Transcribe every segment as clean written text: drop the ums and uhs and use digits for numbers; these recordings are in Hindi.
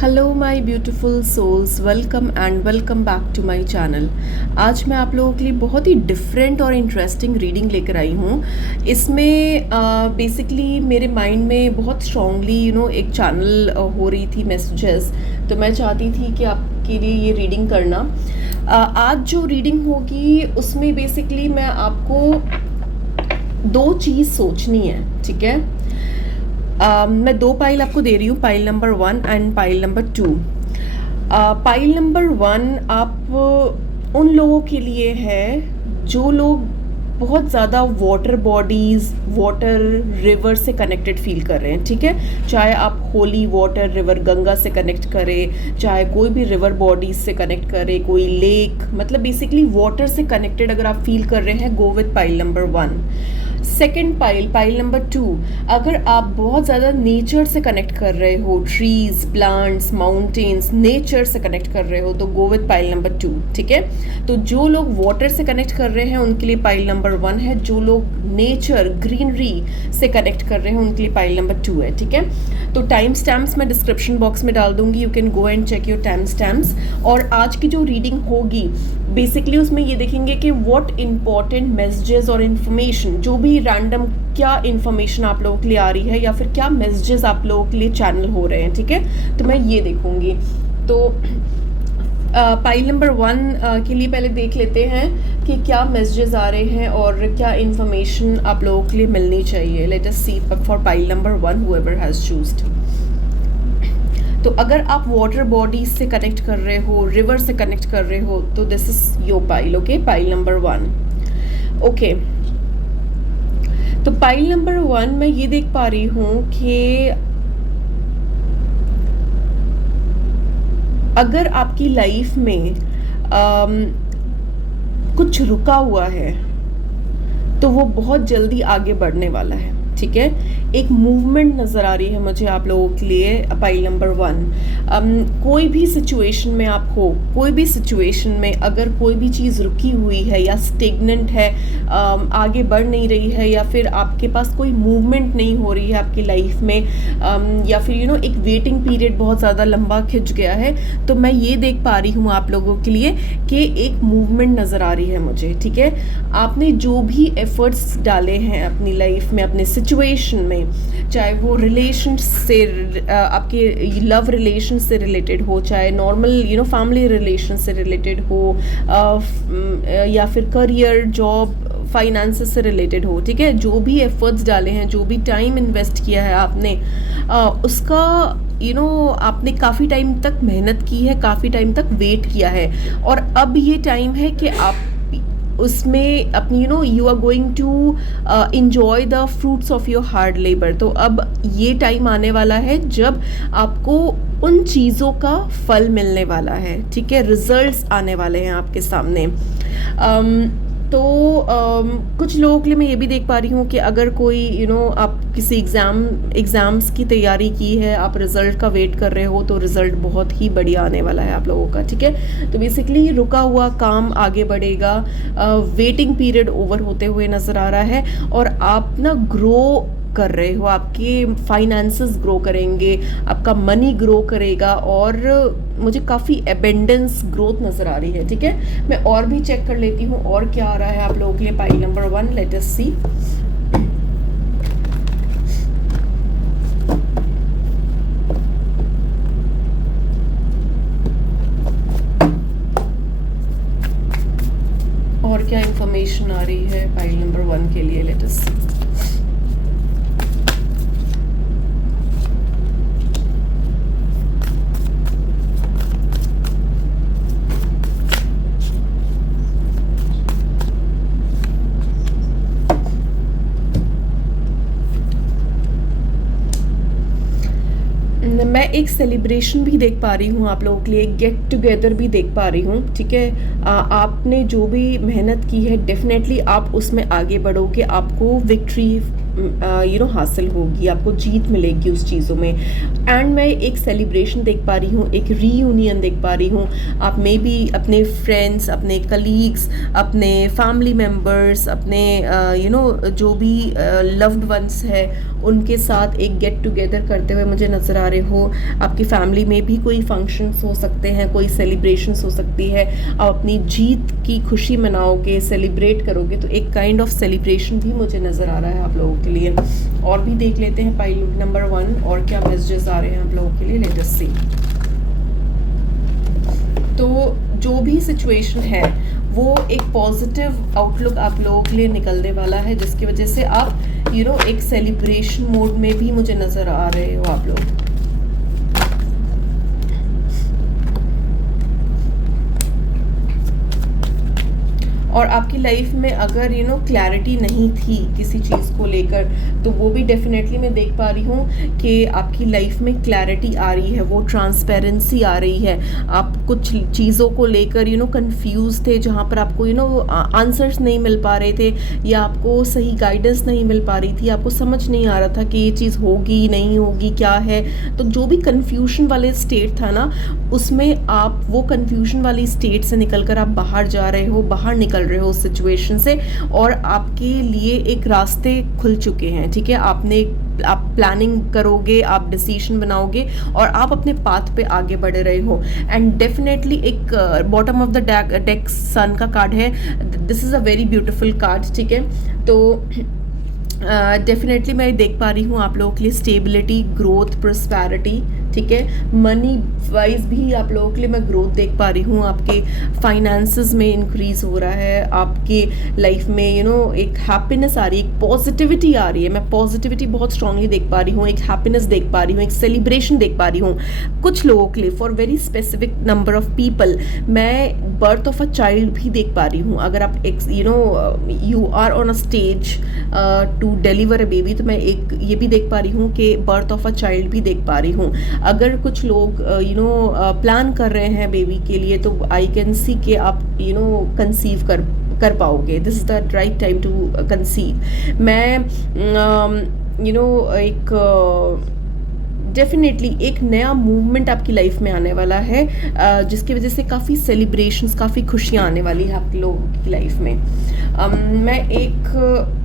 Hello my beautiful souls, welcome and welcome back to my channel. आज मैं आप लोगों के लिए बहुत ही डिफरेंट और इंटरेस्टिंग रीडिंग लेकर आई हूँ। इसमें बेसिकली मेरे माइंड में बहुत स्ट्रांगली एक चैनल हो रही थी मैसेजेस, तो मैं चाहती थी कि आपके लिए ये रीडिंग करना। आज जो रीडिंग होगी उसमें बेसिकली मैं आपको दो चीज़ सोचनी है, ठीक है। मैं दो पाइल आपको दे रही हूँ, pile number 1 and pile number 2। Pile number 1 आप उन लोगों के लिए है जो लोग बहुत ज़्यादा वाटर बॉडीज़, वाटर रिवर से कनेक्टेड फील कर रहे हैं, ठीक है। चाहे आप होली वाटर रिवर गंगा से कनेक्ट करें, चाहे कोई भी रिवर बॉडीज से कनेक्ट करें, कोई लेक, मतलब बेसिकली वाटर से कनेक्टेड अगर आप फील कर रहे हैं, go with pile number 1। Second pile number 2, अगर आप बहुत ज़्यादा नेचर से कनेक्ट कर रहे हो, ट्रीज, प्लांट्स, माउंटेन्स, नेचर से कनेक्ट कर रहे हो, तो गो विद पाइल नंबर 2, ठीक है। तो जो लोग वाटर से कनेक्ट कर रहे हैं उनके लिए पाइल नंबर 1 है, जो लोग नेचर ग्रीनरी से कनेक्ट कर रहे हैं उनके लिए पाइल नंबर 2 है, ठीक है। तो टाइम स्टैम्प्स मैं डिस्क्रिप्शन बॉक्स में डाल दूंगी, you can go and check your time stamps. और आज की जो रीडिंग होगी बेसिकली उसमें ये देखेंगे कि व्हाट इम्पॉर्टेंट मैसेजेस और इन्फॉर्मेशन, जो भी रैंडम क्या इन्फॉर्मेशन आप लोगों के लिए आ रही है या फिर क्या मैसेजेस आप लोगों के लिए चैनल हो रहे हैं, ठीक है। तो मैं ये देखूंगी। तो पाइल नंबर 1 के लिए पहले देख लेते हैं कि क्या मैसेजेस आ रहे हैं और क्या इन्फॉर्मेशन आप लोगों के लिए मिलनी चाहिए। Let us see for pile number 1 whoever has chosen. तो अगर आप वाटर बॉडीज से कनेक्ट कर रहे हो, रिवर से कनेक्ट कर रहे हो, तो this is your pile, okay. Pile number 1, okay. तो पाइल नंबर 1 मैं ये देख पा रही हूँ कि अगर आपकी लाइफ में कुछ रुका हुआ है तो वो बहुत जल्दी आगे बढ़ने वाला है, ठीक है। एक मूवमेंट नज़र आ रही है मुझे आप लोगों के लिए, पाइल नंबर 1। कोई भी सिचुएशन में आप हो, कोई भी सिचुएशन में अगर कोई भी चीज़ रुकी हुई है या स्टेगनेंट है, आगे बढ़ नहीं रही है, या फिर आपके पास कोई मूवमेंट नहीं हो रही है आपकी लाइफ में, या फिर एक वेटिंग पीरियड बहुत ज़्यादा लंबा खिंच गया है, तो मैं ये देख पा रही हूँ आप लोगों के लिए कि एक मूवमेंट नज़र आ रही है मुझे, ठीक है। आपने जो भी एफर्ट्स डाले हैं अपनी लाइफ में, अपने सिचुएशन में, चाहे वो रिलेशन से, आपके लव रिलेशन से रिलेटेड हो, चाहे नॉर्मल फैमिली रिलेशन से रिलेटेड हो, या फिर करियर, जॉब, फाइनेंसेस से रिलेटेड हो, ठीक है। जो भी एफर्ट्स डाले हैं, जो भी टाइम इन्वेस्ट किया है आपने, उसका आपने काफ़ी टाइम तक मेहनत की है, काफ़ी टाइम तक वेट किया है, और अब ये टाइम है कि आप उसमें अपनी you are going to enjoy the fruits of your hard labour. तो अब ये टाइम आने वाला है जब आपको उन चीज़ों का फल मिलने वाला है, ठीक है। रिजल्ट्स आने वाले हैं आपके सामने। तो कुछ लोगों के लिए मैं ये भी देख पा रही हूँ कि अगर कोई आप किसी एग्ज़ाम्स की तैयारी की है, आप रिज़ल्ट का वेट कर रहे हो, तो रिज़ल्ट बहुत ही बढ़िया आने वाला है आप लोगों का, ठीक है। तो बेसिकली रुका हुआ काम आगे बढ़ेगा, वेटिंग पीरियड ओवर होते हुए नज़र आ रहा है, और आप ना ग्रो कर रहे हो, आपके फाइनेंसेस ग्रो करेंगे, आपका मनी ग्रो करेगा, और मुझे काफ़ी एबेंडेंस ग्रोथ नज़र आ रही है, ठीक है। मैं और भी चेक कर लेती हूँ और क्या आ रहा है आप लोगों के लिए पाइल नंबर 1। लेट अस सी। और क्या इंफॉर्मेशन आ रही है पाइल नंबर 1 के लिए, लेट अस सी। मैं एक सेलिब्रेशन भी देख पा रही हूँ आप लोगों के लिए, एक गेट टुगेदर भी देख पा रही हूँ, ठीक है। आपने जो भी मेहनत की है, डेफिनेटली आप उसमें आगे बढ़ोगे, आपको विक्ट्री हासिल होगी, आपको जीत मिलेगी उस चीज़ों में। एंड मैं एक सेलिब्रेशन देख पा रही हूँ, एक रीयूनियन देख पा रही हूँ। आप मे बी अपने फ्रेंड्स, अपने कलीग्स, अपने फैमिली मेम्बर्स, अपने जो भी लव्ड वंस है, उनके साथ एक गेट टुगेदर करते हुए मुझे नज़र आ रहे हो। आपकी फैमिली में भी कोई फंक्शंस हो सकते हैं, कोई सेलिब्रेशंस हो सकती है, आप अपनी जीत की खुशी मनाओगे, सेलिब्रेट करोगे, तो एक काइंड ऑफ सेलिब्रेशन भी मुझे नज़र आ रहा है आप लोगों के लिए। और भी देख लेते हैं पाइल नंबर 1 और क्या मैसेजेस आ रहे हैं आप लोगों के लिए। लेट अस सी। तो जो भी सिचुएशन है वो एक पॉजिटिव आउटलुक आप लोगों के लिए निकलने वाला है, जिसकी वजह से आप एक सेलिब्रेशन मोड में भी मुझे नज़र आ रहे हो आप लोग। और आपकी लाइफ में अगर क्लैरिटी नहीं थी किसी चीज़ को लेकर, तो वो भी डेफिनेटली मैं देख पा रही हूँ कि आपकी लाइफ में क्लैरिटी आ रही है, वो ट्रांसपेरेंसी आ रही है। आप कुछ चीज़ों को लेकर कंफ्यूज थे, जहाँ पर आपको आंसर्स नहीं मिल पा रहे थे, या आपको सही गाइडेंस नहीं मिल पा रही थी, आपको समझ नहीं आ रहा था कि ये चीज़ होगी नहीं होगी क्या है। तो जो भी कन्फ्यूजन वाले स्टेट था ना, उसमें आप वो कन्फ्यूजन वाली स्टेट से निकल कर आप बाहर जा रहे हो, बाहर निकल रहे हो उस सिचुएशन से, और आपके लिए एक रास्ते खुल चुके हैं। ठीक है, आप प्लानिंग करोगे, आप डिसीजन बनाओगे और आप अपने पाथ पे आगे बढ़ रहे हो। एंड डेफिनेटली एक बॉटम ऑफ द डेक सन का कार्ड है। This is a very beautiful card. ठीक है, तो डेफिनेटली मैं देख पा रही हूँ आप लोगों के लिए स्टेबिलिटी, ग्रोथ, प्रोस्पैरिटी। ठीक है, मनी वाइज भी आप लोगों के लिए मैं ग्रोथ देख पा रही हूँ। आपके फाइनेंसेस में इंक्रीज हो रहा है, आपके लाइफ में एक हैप्पीनेस आ रही है, एक पॉजिटिविटी आ रही है। मैं पॉजिटिविटी बहुत स्ट्रांगली देख पा रही हूँ, एक हैप्पीनेस देख पा रही हूँ, एक सेलिब्रेशन देख पा रही हूँ। कुछ लोगों के लिए, for very specific number of people, मैं बर्थ ऑफ अ चाइल्ड भी देख पा रही हूँ। अगर आप you are on a stage to deliver a baby, तो मैं एक ये भी देख पा रही हूँ कि बर्थ ऑफ अ चाइल्ड भी देख पा रही हूँ। अगर कुछ लोग प्लान कर रहे हैं बेबी के लिए, तो आई कैन सी कि आप कंसीव कर पाओगे। This is the right time to conceive. मैं एक डेफिनेटली एक नया मूवमेंट आपकी लाइफ में आने वाला है, जिसकी वजह से काफ़ी सेलिब्रेशंस, काफ़ी खुशियाँ आने वाली है आप लोगों की लाइफ में। मैं एक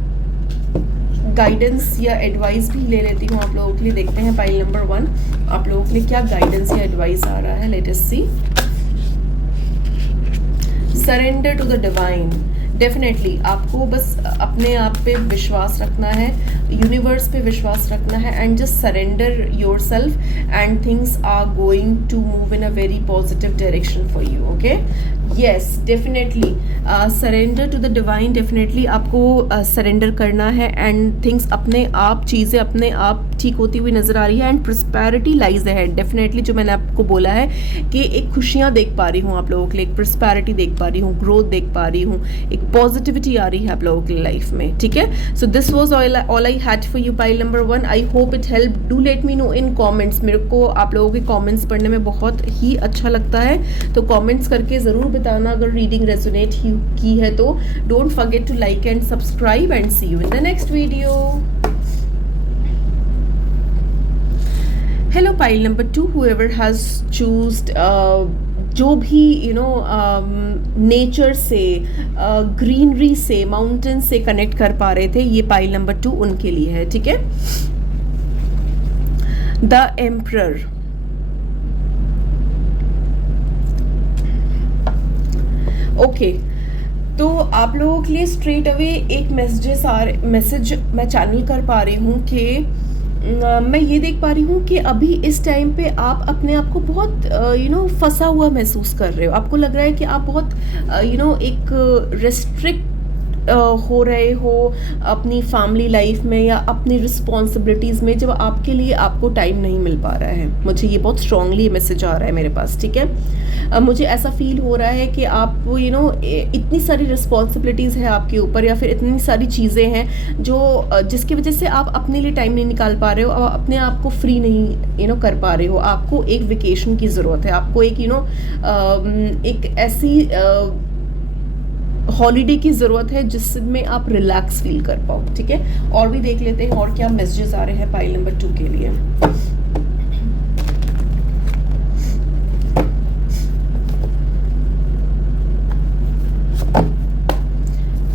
गाइडेंस या एडवाइस भी ले लेती हूँ आप लोगों के लिए। देखते हैं पाइल नंबर 1 आप लोगों के लिए क्या गाइडेंस या एडवाइस आ रहा है। Let us see. Surrender to the divine. Definitely आपको बस अपने आप पे विश्वास रखना है, यूनिवर्स पे विश्वास रखना है, and just surrender your self and things are going to move in a very positive direction for you. Okay, yes, definitely surrender to the divine. Definitely आपको सरेंडर करना है, एंड थिंग्स अपने आप, चीज़ें अपने आप ठीक होती हुई नज़र आ रही है, and prosperity lies ahead. Definitely जो मैंने आपको बोला है कि एक खुशियाँ देख पा रही हूँ आप लोगों के लिए, एक प्रोस्पैरिटी देख पा रही हूँ, ग्रोथ देख पा रही हूँ, एक पॉजिटिविटी आ रही है आप लोगों की लाइफ में। ठीक है, so this was all I had for you pile number 1। I hope it help. Do let me know in comments. मेरे को आप लोगों के कमेंट्स पढ़ने में बहुत ही अच्छा लगता है, तो कमेंट्स करके ज़रूर बताना अगर रीडिंग रेजोनेट की है तो। Don't forget to like and subscribe, and see you in the next video. Hello pile number 2, whoever has choosed जो भी नेचर से, ग्रीनरी से, माउंटेन से कनेक्ट कर पा रहे थे, ये पाइल नंबर 2 उनके लिए है। ठीक है, द एम्परर। ओके, तो आप लोगों के लिए स्ट्रेट अवे एक मैसेज मैं चैनल कर पा रही हूँ कि मैं ये देख पा रही हूँ कि अभी इस टाइम पे आप अपने आप को बहुत फंसा हुआ महसूस कर रहे हो। आपको लग रहा है कि आप बहुत एक रेस्ट्रिक्ट हो रहे हो अपनी फैमिली लाइफ में या अपनी रिस्पॉन्सिबिलिटीज़ में, जब आपके लिए आपको टाइम नहीं मिल पा रहा है। मुझे ये बहुत स्ट्रांगली मैसेज आ रहा है मेरे पास। ठीक है, मुझे ऐसा फील हो रहा है कि आप इतनी सारी रिस्पॉन्सिबिलिटीज़ है आपके ऊपर, या फिर इतनी सारी चीज़ें हैं जो जिसकी वजह से आप अपने लिए टाइम नहीं निकाल पा रहे हो, और अपने आप को फ्री नहीं कर पा रहे हो। आपको एक वेकेशन की ज़रूरत है, आपको एक एक ऐसी हॉलीडे की ज़रूरत है जिसमें आप रिलैक्स फील कर पाओ। ठीक है, और भी देख लेते हैं और क्या मैसेजेस आ रहे हैं पाइल नंबर 2 के लिए।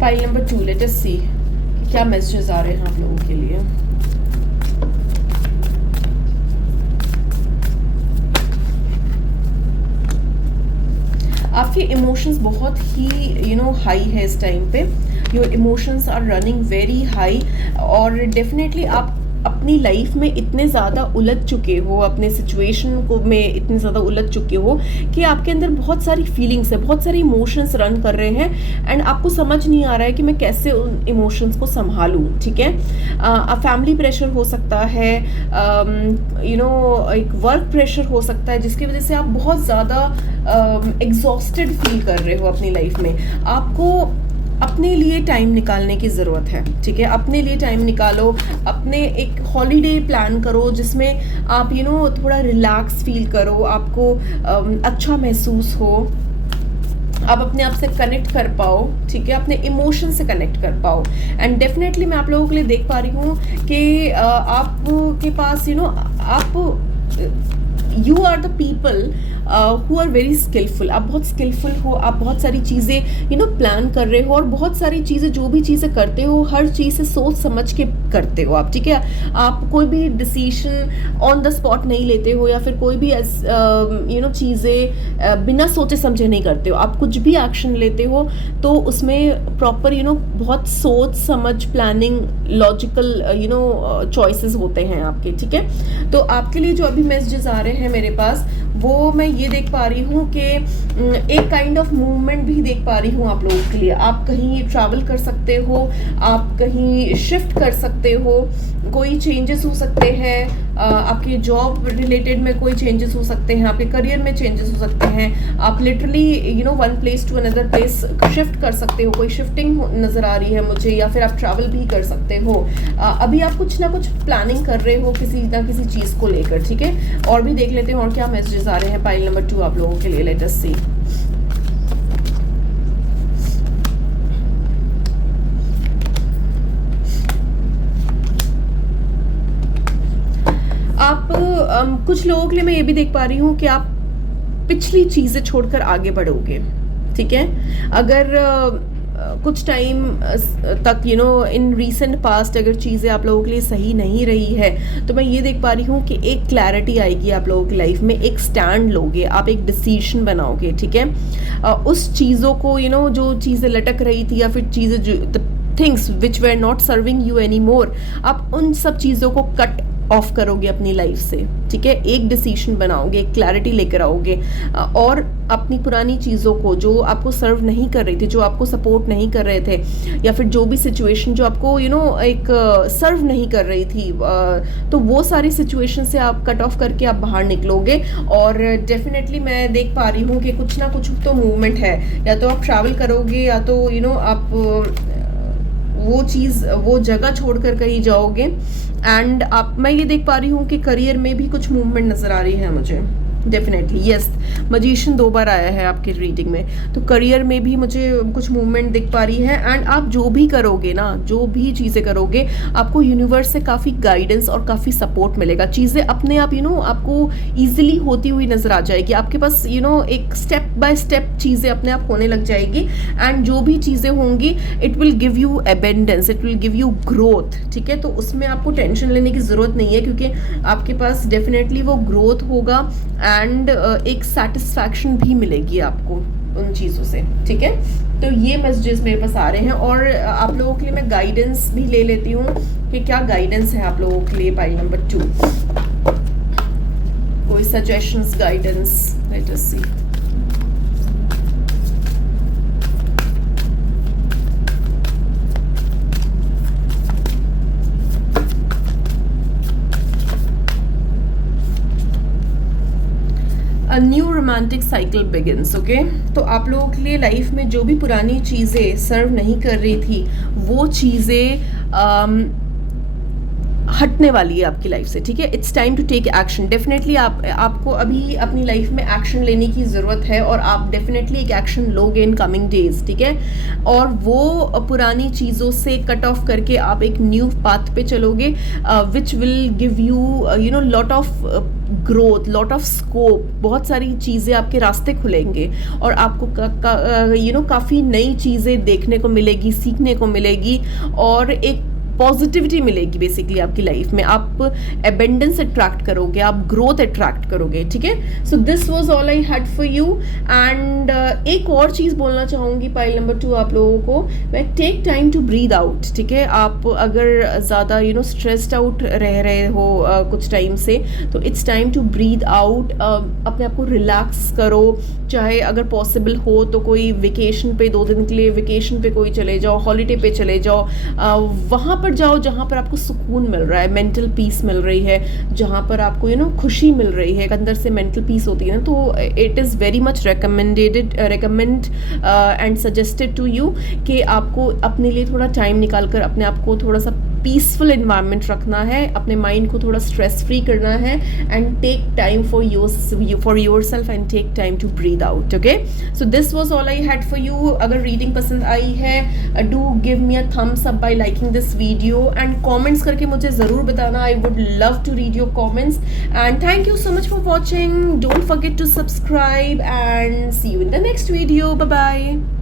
फाइल नंबर 2, लेट अस सी क्या मैसेजेस आ रहे हैं आप लोगों के लिए। आपके इमोशंस बहुत ही हाई है इस टाइम पे। Your emotions are running very high, और डेफिनेटली आप अपनी लाइफ में इतने ज़्यादा उलझ चुके हो, अपने सिचुएशन को में इतने ज़्यादा उलझ चुके हो कि आपके अंदर बहुत सारी फीलिंग्स है, बहुत सारे इमोशंस रन कर रहे हैं, एंड आपको समझ नहीं आ रहा है कि मैं कैसे उन इमोशंस को संभालूं। ठीक है, फैमिली प्रेशर हो सकता है, एक वर्क प्रेशर हो सकता है, जिसकी वजह से आप बहुत ज़्यादा एग्जॉस्टेड फील कर रहे हो अपनी लाइफ में। आपको अपने लिए टाइम निकालने की ज़रूरत है। ठीक है, अपने लिए टाइम निकालो, अपने एक हॉलीडे प्लान करो जिसमें आप थोड़ा रिलैक्स फील करो, आपको अच्छा महसूस हो, आप अपने आप से कनेक्ट कर पाओ। ठीक है, अपने इमोशन से कनेक्ट कर पाओ। एंड डेफिनेटली मैं आप लोगों के लिए देख पा रही हूँ कि आपके पास you are the people who are very skilful. आप बहुत स्किलफुल हो, आप बहुत सारी चीज़ें प्लान कर रहे हो, और बहुत सारी चीज़ें जो भी चीज़ें करते हो हर चीज़ से सोच समझ के करते हो आप। ठीक है, आप कोई भी डिसीजन ऑन द स्पॉट नहीं लेते हो, या फिर कोई भी चीज़ें बिना सोचे समझे नहीं करते हो। आप कुछ भी एक्शन लेते हो तो उसमें प्रॉपर बहुत सोच समझ, प्लानिंग, लॉजिकल चॉइसेस होते हैं आपके। ठीक है, तो आपके लिए जो अभी मैसेजेस आ रहे हैं मेरे पास, वो मैं ये देख पा रही हूँ कि एक काइंड ऑफ मूवमेंट भी देख पा रही हूँ आप लोगों के लिए। आप कहीं ट्रैवल कर सकते हो, आप कहीं शिफ्ट कर सकते हो, कोई चेंजेस हो सकते हैं, आपके जॉब रिलेटेड में कोई चेंजेस हो सकते हैं, आपके करियर में चेंजेस हो सकते हैं। आप literally one place to another place shift कर सकते हो, कोई शिफ्टिंग नज़र आ रही है मुझे, या फिर आप ट्रैवल भी कर सकते हो। अभी आप कुछ ना कुछ प्लानिंग कर रहे हो किसी ना किसी चीज़ को लेकर। ठीक है, और भी देख लेते हैं और क्या मैसेजेस आ रहे हैं पाइल नंबर 2 आप लोगों के लिए। लेट अस सी। आप कुछ लोगों के लिए मैं ये भी देख पा रही हूँ कि आप पिछली चीज़ें छोड़कर आगे बढ़ोगे। ठीक है, अगर कुछ टाइम तक इन रीसेंट पास्ट अगर चीज़ें आप लोगों के लिए सही नहीं रही है, तो मैं ये देख पा रही हूँ कि एक क्लैरिटी आएगी आप लोगों की लाइफ में, एक स्टैंड लोगे, आप एक डिसीजन बनाओगे। ठीक है, उस चीज़ों को जो चीज़ें लटक रही थी, या फिर चीज़ें जो things which were not serving you any more, आप उन सब चीज़ों को कट ऑफ करोगे अपनी लाइफ से। ठीक है, एक डिसीजन बनाओगे, एक क्लैरिटी लेकर आओगे, और अपनी पुरानी चीज़ों को जो आपको सर्व नहीं कर रही थी, जो आपको सपोर्ट नहीं कर रहे थे, या फिर जो भी सिचुएशन जो आपको एक सर्व नहीं कर रही थी, तो वो सारी सिचुएशन से आप कट ऑफ करके आप बाहर निकलोगे। और डेफिनेटली मैं देख पा रही हूँ कि कुछ ना कुछ तो मूवमेंट है, या तो आप ट्रैवल करोगे, या तो आप वो चीज़, वो जगह छोड़कर कहीं जाओगे। एंड मैं ये देख पा रही हूँ कि करियर में भी कुछ मूवमेंट नज़र आ रही है मुझे। डेफिनेटली यस, मजीशियन 2 बार आया है आपकी रीडिंग में, तो करियर में भी मुझे कुछ मूवमेंट दिख पा रही है। एंड आप जो भी करोगे ना, जो भी चीज़ें करोगे, आपको यूनिवर्स से काफ़ी गाइडेंस और काफ़ी सपोर्ट मिलेगा। चीज़ें अपने आप आपको ईजिली होती हुई नज़र आ जाएगी आपके पास। एक स्टेप बाय स्टेप चीज़ें अपने आप होने लग जाएगी, एंड जो भी चीज़ें होंगी it will give you abundance, it will give you growth. ठीक है, तो उसमें आपको टेंशन लेने की ज़रूरत नहीं है, क्योंकि आपके पास डेफिनेटली वो ग्रोथ होगा, एंड एक सेटिस्फैक्शन भी मिलेगी आपको उन चीज़ों से। ठीक है, तो ये मैसेजेस मेरे पास आ रहे हैं, और आप लोगों के लिए मैं गाइडेंस भी ले लेती हूँ कि क्या गाइडेंस है आप लोगों के लिए पाइल नंबर 2। कोई suggestions, guidance, let us see. New romantic cycle begins. Okay, तो आप लोगों के लिए लाइफ में जो भी पुरानी चीज़ें सर्व नहीं कर रही थी, वो चीज़ें हटने वाली है आपकी लाइफ से। ठीक है, it's time to take action. Definitely आपको अभी अपनी लाइफ में एक्शन लेने की ज़रूरत है, और आप डेफिनेटली एक एक्शन लोगे इन कमिंग डेज। ठीक है, और वो पुरानी चीज़ों से कट ऑफ करके आप एक न्यू पाथ पे चलोगे, which will give you lot of growth, lot of scope. बहुत सारी चीज़ें आपके रास्ते खुलेंगे, और आपको काफ़ी नई चीज़ें देखने को मिलेगी, सीखने को मिलेगी, और एक पॉजिटिविटी मिलेगी बेसिकली आपकी लाइफ में, आप एबेंडेंस अट्रैक्ट करोगे, आप ग्रोथ अट्रैक्ट करोगे, ठीक है। So this was all I had for you. And एक और चीज़ बोलना चाहूँगी पाइल नंबर 2 आप लोगों को, मैं take time to breathe out, ठीक है। आप अगर ज़्यादा स्ट्रेस्ड आउट रह रहे हो कुछ टाइम से, तो it's time to breathe out. अपने आप को रिलैक्स करो, चाहे अगर पॉसिबल हो तो कोई वेकेशन पे 2 दिन के लिए वेकेशन पे कोई चले जाओ, हॉलीडे पे चले जाओ, वहाँ पर जाओ जहाँ पर आपको सुकून मिल रहा है, मेंटल पीस मिल रही है, जहाँ पर आपको खुशी मिल रही है, अंदर से मेंटल पीस होती है ना, तो it is very much recommend and suggested to you कि आपको अपने लिए थोड़ा टाइम निकाल कर अपने आप को थोड़ा सा पीसफुल इन्वायरमेंट रखना है, अपने माइंड को थोड़ा स्ट्रेस फ्री करना है, and take time for your self and take time to breathe out. Okay, so this was all I had for you. अगर रीडिंग पसंद आई है, do give me a thumbs up by liking this video and comments करके मुझे ज़रूर बताना। I would love to read your comments and thank you so much for watching. Don't forget to subscribe and see you in the next video. Bye bye.